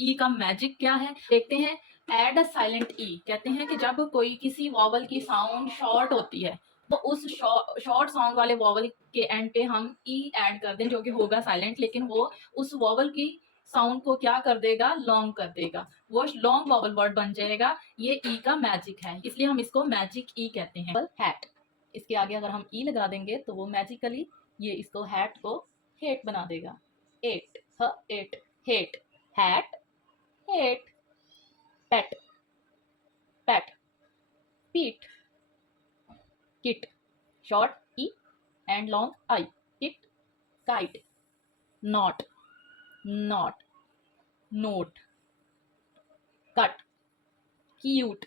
ई का मैजिक क्या है देखते हैं। एड अ साइलेंट ई कहते हैं कि जब कोई किसी वॉवल की साउंड शॉर्ट होती है तो उस शॉर्ट साउंड वाले वॉवल के एंड पे हम ई ऐड कर दें जो कि होगा साइलेंट, लेकिन वो उस वॉवल की साउंड को क्या कर देगा, लॉन्ग कर देगा, वो लॉन्ग वॉवल वर्ड बन जाएगा। ये ई का मैजिक है, इसलिए हम इसको मैजिक ई कहते हैं। हैट, इसके आगे अगर हम ई लगा देंगे तो वो मैजिकली ये इसको हैट को हेट बना देगा। At at hate, hat, hate, pet, pet, peat, kit, short E and long I, kit, kite, not, not, note, cut, cute,